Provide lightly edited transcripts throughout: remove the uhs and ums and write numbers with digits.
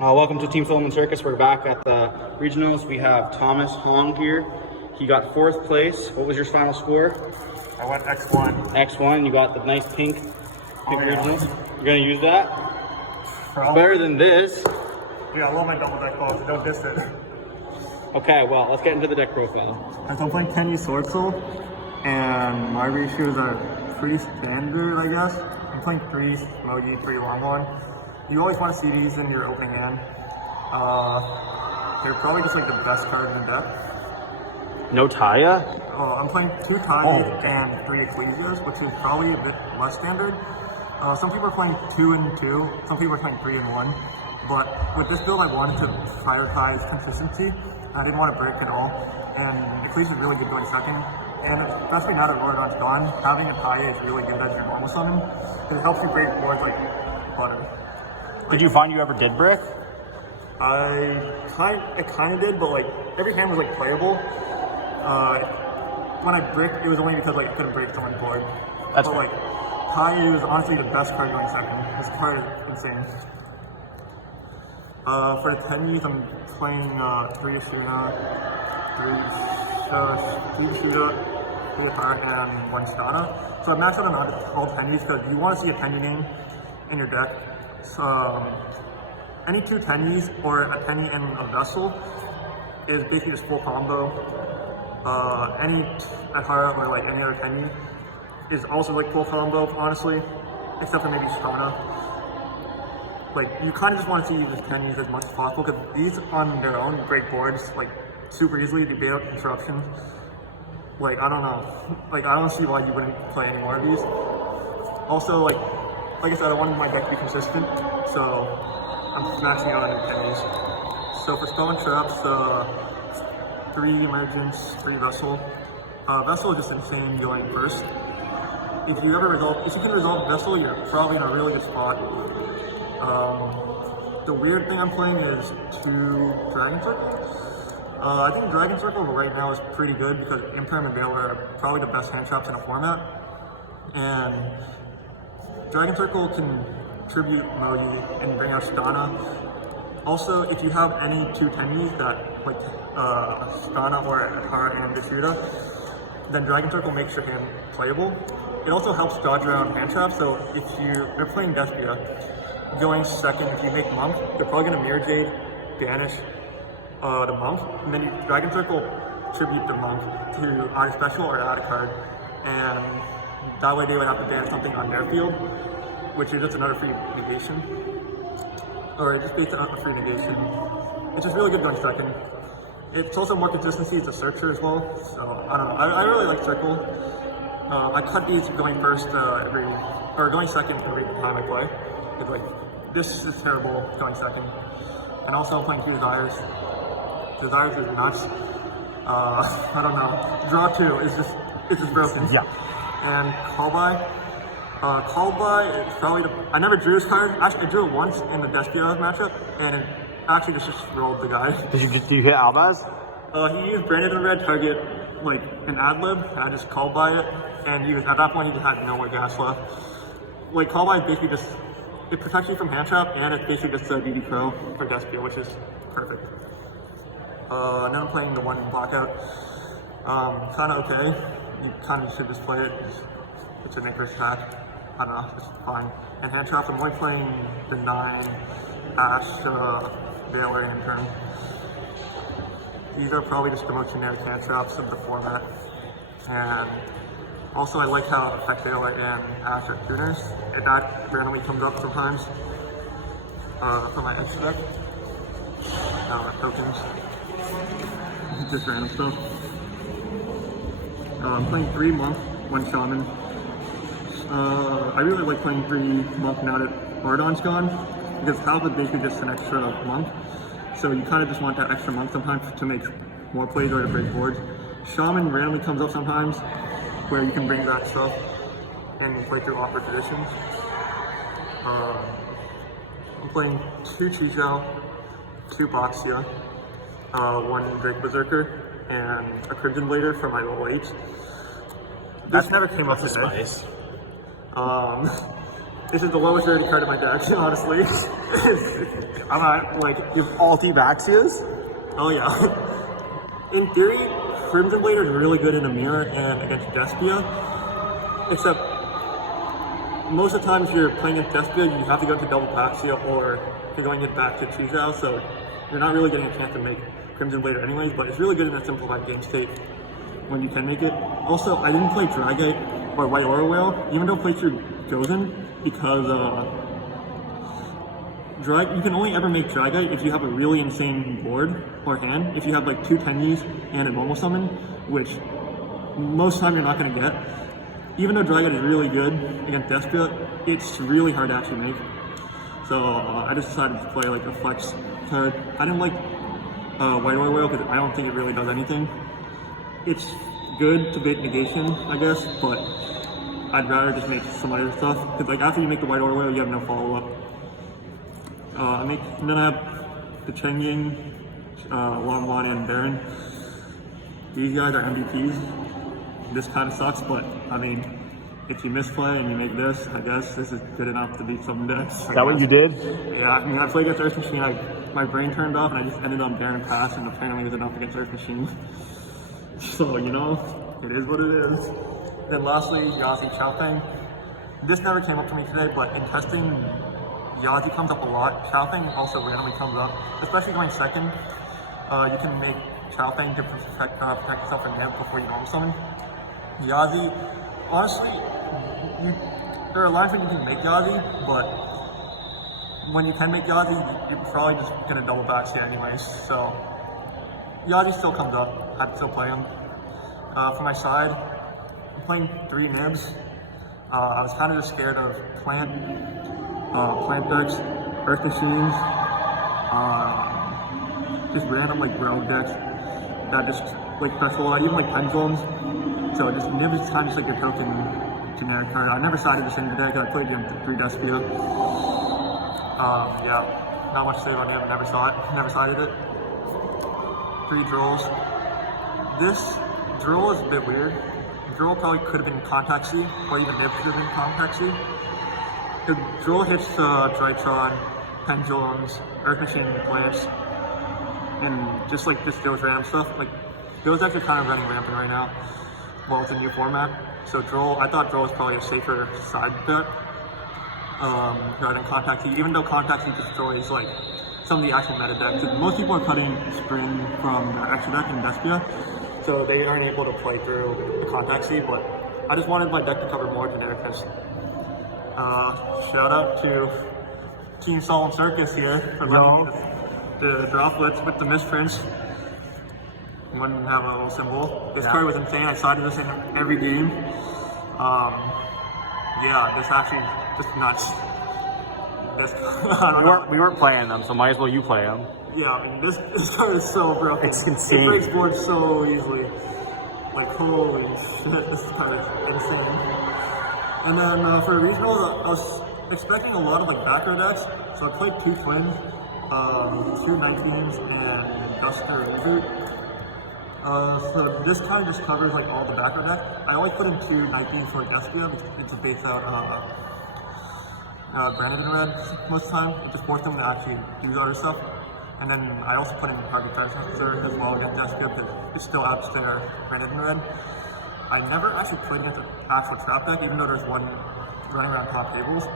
Welcome to Team Philemon Circus. We're back at the regionals. We have Thomas Hong here. He got 4th place. What was your final score? I went X1. X1. You got the nice pink regionals. You're gonna use that? Better than this. Yeah, I love my double deck balls. Don't diss it. Okay, well, let's get into the deck profile. So I'm playing Tenyi Swordsoul, and my ratios are pretty standard, I guess. I'm playing 3 Smogy, 3 Longhorn. You always want to see these in your opening hand. They're probably just like the best card in the deck. No Taya? I'm playing 2 Tenyi and 3 Yugiohs, which is probably a bit less standard. Some people are playing 2 and 2, some people are playing 3 and 1. But with this build, I wanted to prioritize consistency. I didn't want to break at all. And Ecclesia is really good going second. And especially now that Lordon's gone, having a Taya is really good as your normal summon. It helps you break boards like butter. Did you find you ever did brick? I kind of did, but like every hand was like playable. When I bricked, it was only because like I couldn't break someone's board. That's but like Tenyi is honestly the best card going second. This card is insane. For the Tenyis, I'm playing 3 Asuna, 3 Asuna, 3 Atara, and 1 Stana. So I maxed out on all Tenyis because you want to see a Tenyi name in your deck. So, any 2 Tenyis or a Tenyi and a Vessel is basically just full combo. Any Atara or like any other Tenyi is also like full combo, honestly, except for maybe Stana. Like, you kind of just want to see these Tenyis as much as possible because these on their own break boards like super easily. They bait out interruptions. Like, I don't know. Like, I don't see why you wouldn't play any more of these. Also, like I said, I wanted my deck to be consistent, so I'm maxing out on the Tenyis. So for spell and traps, 3 Emergence, 3 Vessel. Vessel is just insane going first. If you can resolve Vessel, you're probably in a really good spot. The weird thing I'm playing is 2 Dragon Circle. I think Dragon Circle right now is pretty good because Imperm and Veiler are probably the best hand traps in a format. And Dragon Circle can tribute Moji and bring out Stana. Also, if you have any 2 Tenyis that like Stana or Atara and Vishuda, then Dragon Circle makes your hand playable. It also helps dodge around hand traps. So if you're playing Despia, going second, if you make Monk, you're probably going to Mirror Jade, banish the Monk, and then Dragon Circle tribute the Monk to add a special or add a card. And that way they would have to ban something on their field, which is just another free negation. Or just based on a free negation. It's just really good going second. It's also more consistency, it's a searcher as well. So I don't know. I really like Circle. I cut these going first going second every time I play. It's like, this is terrible going second. And also I'm playing 2 Desires. Desires is nuts. I don't know. Draw 2 is just, it's just broken. Yeah. And Call By is probably I never drew this card. Actually, I drew it once in the Despia matchup, and it actually just rolled the guy. Did you hit Albaz? He used Branded in Red target, like an ad lib, and I just Called By it, and at that point he just had no more gas left. Like, Call By is basically just, it protects you from hand trap, and it's basically just a DD Pro for Despia, which is perfect. And then I'm playing the 1 Blackout. Kind of okay. You kind of should just play it. It's an anchor attack. I don't know, it's fine. And hand traps, I'm only playing the 9 Ash Veiler in turn. These are probably just the most generic hand traps of the format. And also I like how Effect Veiler and Ash are tuners. And that randomly comes up sometimes for my extra deck. Tokens. Just random stuff. I'm playing 3 Monk, 1 Shaman. I really like playing 3 Monk now that Bardon's gone, because Half is basically just an extra Monk. So you kind of just want that extra Monk sometimes to make more plays or to break boards. Shaman randomly comes up sometimes, where you can bring back stuff and play through awkward positions. I'm playing 2 Yugioh, 2 Boxia, 1 Drake Berserker, and a Crimson Blader for my level 8. This never came up today. This is the lowest rated card in my deck, honestly. I'm at, like... You have Alti-Baxias? Oh, yeah. In theory, Crimson Blade is really good in a mirror and against Despia. Except, most of the time if you're playing against Despia, you have to go to double Baxia or you're going to get back to Yugioh, so you're not really getting a chance to make Crimson Blade anyways, but it's really good in a simplified game state when you can make it. Also, I didn't play Dragite or White Aura Whale, even though I played through Gozen, because you can only ever make Dragite if you have a really insane board or hand. If you have like 2 Tenyis and a normal summon, which most of the time you're not going to get. Even though Dragite is really good against Despia, it's really hard to actually make. So I just decided to play like a flex card. I didn't like White Aura Whale because I don't think it really does anything. It's good to bait negation, I guess, but I'd rather just make some other stuff. Because like after you make the White Aura Whale, you have no follow-up. And then I have the Tenyi, Wan, and Baron. These guys are MVPs. This kind of sucks, but I mean, if you misplay and you make this, I guess this is good enough to beat some decks. Is that what you did? Yeah, I mean, I played against Earth Machine, my brain turned off and I just ended on Baron Pass, and apparently it was enough against Earth Machine. So, you know, it is what it is. Then lastly, Yazi Chaofeng. This never came up to me today, but in testing, Yazi comes up a lot. Chaofeng also randomly comes up, especially going second. You can make Chaofeng to protect yourself from Nib before you normal summon. Yazi, honestly, there are lines where you can make Yazi, but when you can make Yazi, you're probably just gonna double Baxia anyways. So Yazi still comes up. I'd still play him. For my side, I'm playing 3 Nibs. I was kind of just scared of Plant Dirks, Earth Machines, just random like rogue decks that just like special, even like Pendulums. So just Nib is kind of just like a token generic card. I never sided this in the deck. I played against 3 Despia. Yeah, not much to say about Nib. Never saw it. Never sided it. 3 Drools. This Drool is a bit weird. Drool probably could have been Contact C, or even Nib could have been Contact C. The Drool hits Drytron, Pendulums, Earth Machine plants, and just like just those random stuff. Like those decks are kind of running rampant right now. Well, it's a new format. So Drool, I thought Drool was probably a safer side bet rather than Contact C, even though Contact C destroys like some of the actual meta decks. Most people are cutting Spring from the extra deck in Despia, so they aren't able to play through the Contact C, but I just wanted my deck to cover more genericness. Shout out to Team Solemn Circus here for letting me the droplets with the misprints. Wouldn't have a little symbol. This card was insane. I sided this in every game. Yeah, this actually just nuts. We weren't playing them, so might as well you play them. Yeah, I mean, this card is so broken. It's insane. It breaks boards so easily. Like, holy shit, this card is insane. And then for regionals, I was expecting a lot of like backer decks. So I played 2 Twins, 2 19s, and Duster Reboot. So this card just covers like all the backer decks. I always put in 2 19s for Despia because it just baits out Branded in Red most of the time. It just forced them to actually do other stuff. And then I also put in Arbitrary Sensor as well against Despia because it still outs their Branded in Red. I never actually played against an actual trap deck, even though there's one running around top tables.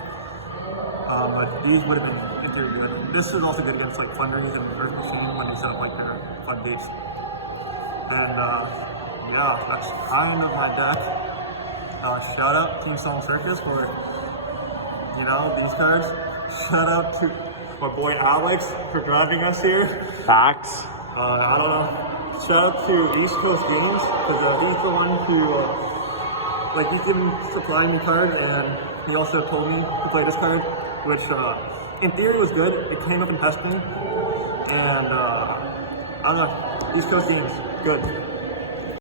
But these would have been in theory good. This is also good against like Fundraise and Earth Machine when they set up like their floodgates. And yeah, that's kind of my deck. Shout out Team Solemn Circus for, you know, these cards. Shout out to my boy Alex for driving us here. Facts. I don't know. Shout out to East Coast Games because he's the one who, like, he's been supplying me cards, and he also told me to play this card, which in theory was good. It came up in testing, and I don't know. East Coast Games, good.